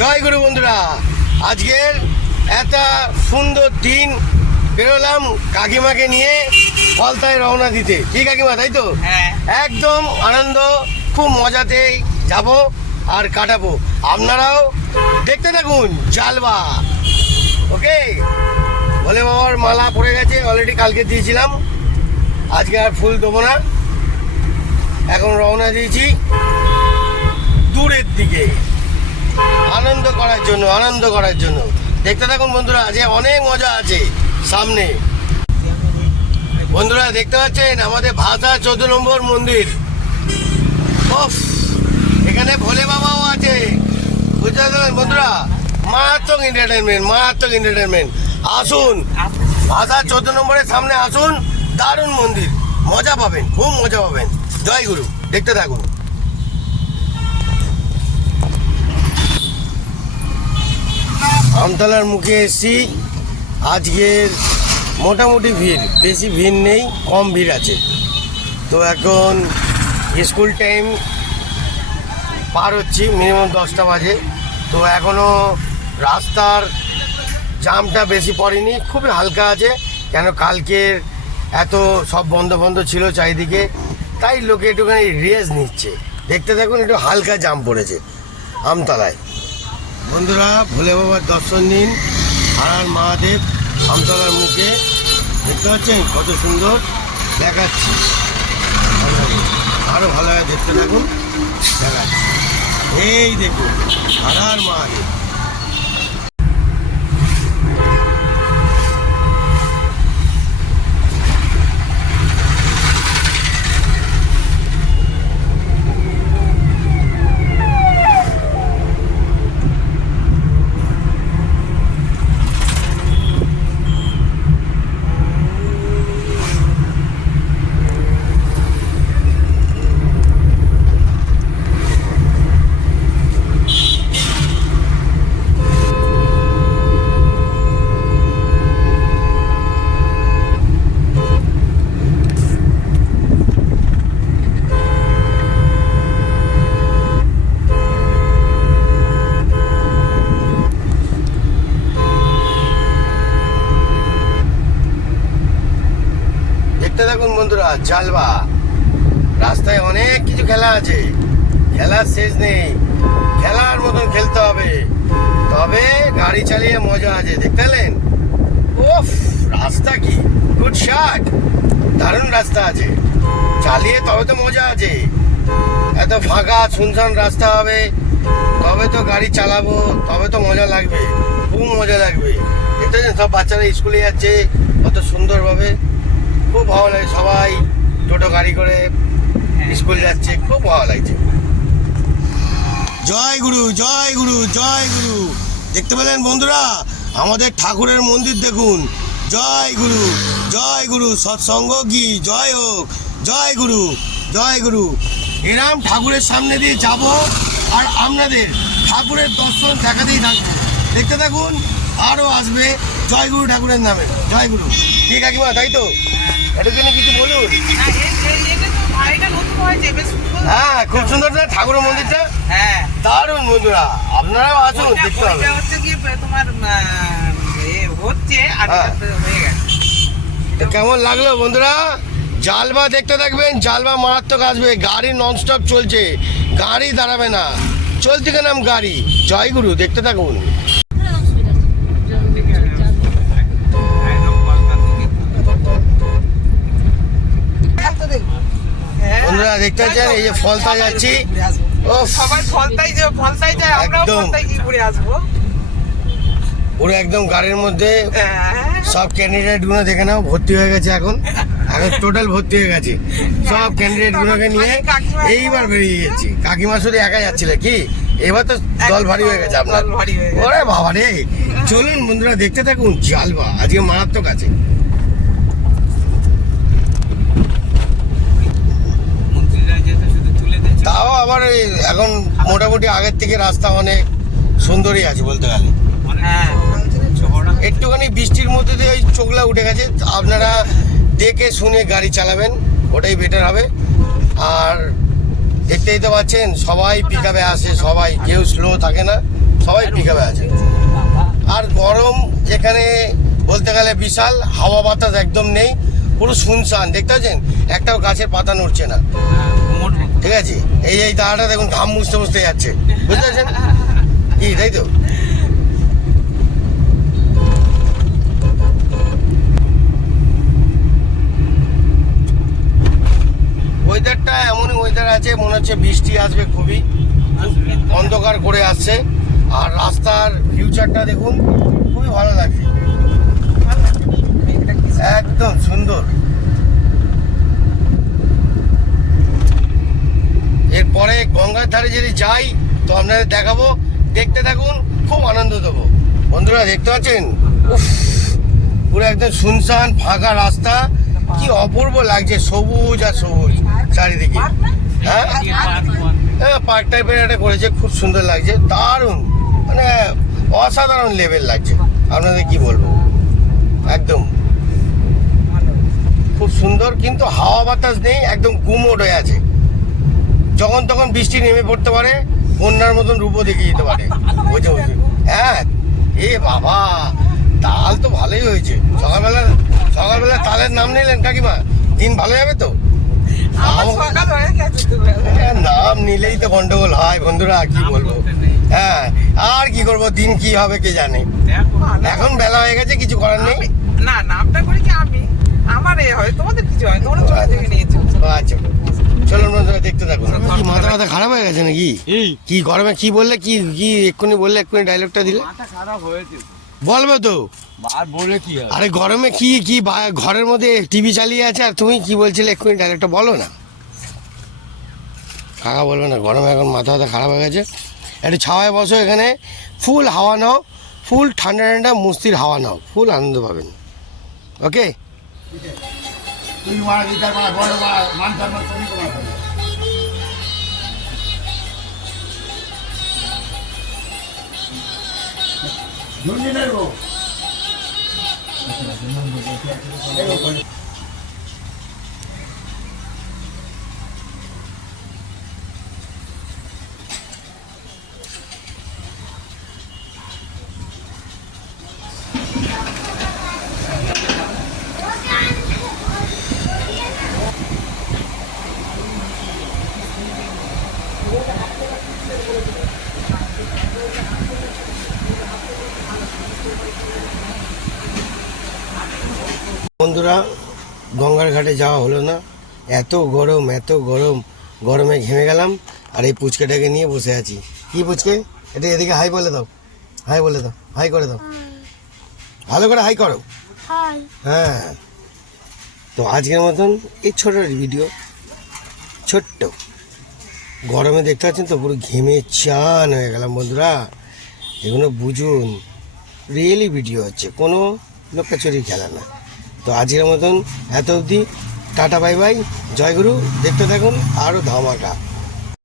জয় গুরু বন্ধুরা, আজকের একটা সুন্দর দিন বেরোলাম কাকিমাকে নিয়ে ফলতায় রওনা দিতে। কি কাকিমা, তাই তো? একদম আনন্দ, খুব মজাতেই যাব আর কাটাবো। আপনারাও দেখতে থাকুন জালবা। ওকে, ভোলে বাবার মালা পড়ে গেছে, অলরেডি কালকে দিয়েছিলাম, আজকে আর ফুল দেবো না। এখন রওনা দিয়েছি দূরের দিকে আনন্দ করার জন্য। দেখতে থাকুন বন্ধুরা, যে অনেক মজা আছে সামনে। বন্ধুরা দেখতে পাচ্ছেন আমাদের ভাষা 14 নম্বর মন্দির। এখানে ভোলে বাবাও আছে, বুঝতে পারলেন বন্ধুরা? মারাত্মক এন্টারটেনমেন্ট। আসুন, ভাষা 14 নম্বরের সামনে আসুন, দারুণ মন্দির, মজা পাবেন, খুব মজা পাবেন। জয় গুরু, দেখতে থাকুন। আমতলার মুখে এসছি। আজকের মোটামুটি ভিড়, বেশি ভিড় নেই, কম ভিড় আছে। তো এখন স্কুল টাইম পার হচ্ছি, মিনিমাম 10টা বাজে। তো এখনও রাস্তার জামটা বেশি পড়েনি, খুবই হালকা আছে। কেন কালকের এত সব বন্ধ ছিল চারিদিকে, তাই লোকে একটুখানি রেস্ট নিচ্ছে। দেখতে থাকুন, একটু হালকা জাম পড়েছে আমতলায়। বন্ধুরা ভোলে বাবার দর্শন নিন, হারার মহাদেব আমতলার মুখে। দেখতে পাচ্ছেন কত সুন্দর দেখাচ্ছি, আরও ভালোভাবে দেখতে থাকুন, দেখাচ্ছি। এই দেখুন হারার মহাদেব। দেখুন বন্ধুরা জালবা, রাস্তায় অনেক কিছু খেলা আছে, খেলার শেষ নেই, খেলার মতন খেলতে হবে, তবে গাড়ি চালিয়ে মজা আছে। দেখতে পেলেন? ওফ, রাস্তা কি গুড শট, দারুণ রাস্তা আছে, চালিয়ে তবে তো মজা আছে। এত ফাঁকা শুনশান রাস্তা হবে, তবে তো গাড়ি চালাবো, তবে তো মজা লাগবে, খুব মজা লাগবে। দেখতে পাচ্ছেন সব বাচ্চারা স্কুলে যাচ্ছে কত সুন্দরভাবে, খুব ভালো লাগে। সবাই টোটো গাড়ি করে স্কুল যাচ্ছে, খুব ভালো লাগছে। জয় গুরু, জয় গুরু, জয় গুরু। দেখতে পেলেন বন্ধুরা, আমাদের ঠাকুরের মন্দির দেখুন। জয় গুরু, জয় গুরু, সৎসঙ্গ কি জয় হোক। জয় গুরু, জয় গুরু। এরাম ঠাকুরের সামনে দিয়ে যাব আর আপনাদের ঠাকুরের দর্শন দেখাতেই থাকবো। দেখতে থাকুন, আরও আসবে জয় গুরু ঠাকুরের নামে। জয় গুরু। ঠিক কাকিমা, তাই তো? এটার জন্য কিছু বলুন। হ্যাঁ, খুব সুন্দর না ঠাকুরের মন্দিরটা? হ্যাঁ, দারুণ। বন্ধুরা আপনারাও আসুন, দেখতে হবে। কেমন লাগলো বন্ধুরা? জালবা দেখতে থাকবেন, জালবা মারাত্মক আসবে। গাড়ি ননস্টপ চলছে, গাড়ি দাঁড়াবে না, চলতে গেলাম গাড়ি। জয় গুরু, দেখতে থাকুন। বন্ধুরা দেখতে পাচ্ছেন, এই যে ফলতা যাচ্ছি, পুরো একদম গাড়ির মধ্যে সব ক্যান্ডিডেট গুলো দেখে নাও, ভর্তি হয়ে গেছে। এখন টোটাল ভর্তি হয়ে গেছে, সব ক্যান্ডিডেট গুলোকে নিয়ে এইবার বেরিয়ে গেছি। কাকিমা শুধু একা যাচ্ছিল কি, এবার তো দল ভারী হয়ে গেছে আপনার। ওরে বাবা রে, চলুন বন্ধুরা দেখতে থাকুন জালবা, আজকে মারাত্মক আছে। তাও আবার এখন মোটামুটি আগের থেকে রাস্তা অনেক সুন্দরই আছে বলতে গেলে। একটুখানি বৃষ্টির মধ্যে দিয়ে ওই চোখলা উঠে গেছে, আপনারা দেখে শুনে গাড়ি চালাবেন, ওটাই বেটার হবে। আর দেখতেই তো পাচ্ছেন, সবাই পিকআপে আসে, সবাই, কেউ স্লো থাকে না, সবাই পিকআপে আছে। আর গরম এখানে বলতে গেলে বিশাল, হাওয়া বাতাস একদম নেই, পুরো শুনশান। দেখতে পাচ্ছেন একটাও গাছের পাতা নড়ছে না, ঠিক আছে। এই দাঁড়াটা দেখুন ঘাম মুছতে মুছতে যাচ্ছে, বুঝতে পারছেন কি, তাই তো। ওয়েদারটা এমনই ওয়েদার আছে, মনে হচ্ছে বৃষ্টি আসবে, খুবই অন্ধকার করে আসছে। আর রাস্তার ফিউচারটা দেখুন, খুবই ভালো লাগছে, একদম সুন্দর। এরপরে গঙ্গার ধারে যদি যাই তো আপনাদের দেখাবো, দেখতে থাকুন, খুব আনন্দ দেবো। বন্ধুরা দেখতে পাচ্ছেন, উফ, পুরো একদম শুনশান ফাঁকা রাস্তা, কি অপূর্ব লাগছে, সবুজ আর সবুজ চারিদিকে। হ্যাঁ হ্যাঁ, পার্ক টাইপের একটা করেছে, খুব সুন্দর লাগছে, দারুণ, মানে অসাধারণ লেভেল লাগছে, আপনাদের কি বলবো, একদম খুব সুন্দর। কিন্তু হাওয়া বাতাস নেই, একদম গুমোট হয়ে আছে, যখন তখন বৃষ্টি নেমে পড়তে পারে, বন্যার মতন রূপও দেখিয়ে দিতে পারে, বুঝে বুঝে। হ্যাঁ, এ বাবা, তাল তো ভালোই হয়েছে। সকালবেলা তালের নাম নিলেন কাকিমা, দিন ভালো যাবে তো। নাম নিলেই তো গন্ডগোল হয় বন্ধুরা, কি বলবো। হ্যাঁ, আর কি করবো, দিন কি হবে কে জানে। এখন বেলা হয়ে গেছে, কিছু করার নেই। না, নামটা করি কি আমি, আমার এ হয়, তোমাদের কিছু হয়, তোমরা ছোট থেকে নিয়েছো। আচ্ছা, চলুন বন্ধুরা দেখতে থাকুন। কি মাথা খারাপ হয়ে গেছে নাকি? কি গরমে কি বললে, কি কি এক্ষুনি বললে, এক্ষুনি ডায়লগটা দিলে। মাথা খারাপ হয়েছে, বলবে তো। আর বলে কি হবে? আরে গরমে কি কি ঘরের মধ্যে টিভি চালিয়ে আছে, আর তুমি কি বলছিলে এক্ষুনি ডায়লগটা বলো না। কাকা বলবে না, গরমে এখন মাথা খারাপ হয়ে গেছে। একটু ছাওয়ায় বসো, এখানে ফুল হাওয়া নাও, ফুল ঠান্ডা ঠান্ডা মস্তির হাওয়া নাও, ফুল আনন্দ পাবেন। ওকে, বন্ধুরা গঙ্গার ঘাটে যাওয়া হলো না, এত গরম এত গরম, গরমে ঘেমে গেলাম। আর এই পুচকেটাকে নিয়ে বসে আছি। কি পুচকে, এটা এদিকে হাই বলে দাও, হাই বলে দাও, হাই করে দাও, ভালো করে হাই করো। হ্যাঁ, তো আজকের মতন এই ছোট ভিডিও, ছোট্ট, গরমে দেখতে পাচ্ছেন তো পুরো ঘেমে চান হয়ে গেলাম বন্ধুরা। এগুলো বুঝুন, রিয়েলি ভিডিও হচ্ছে, কোনো লোকাচুরি খেলা না। তো আজকের মতন এত অবধি, টাটা বাই বাই, জয়গুরু। দেখতে থাকুন আরও ধামাকা।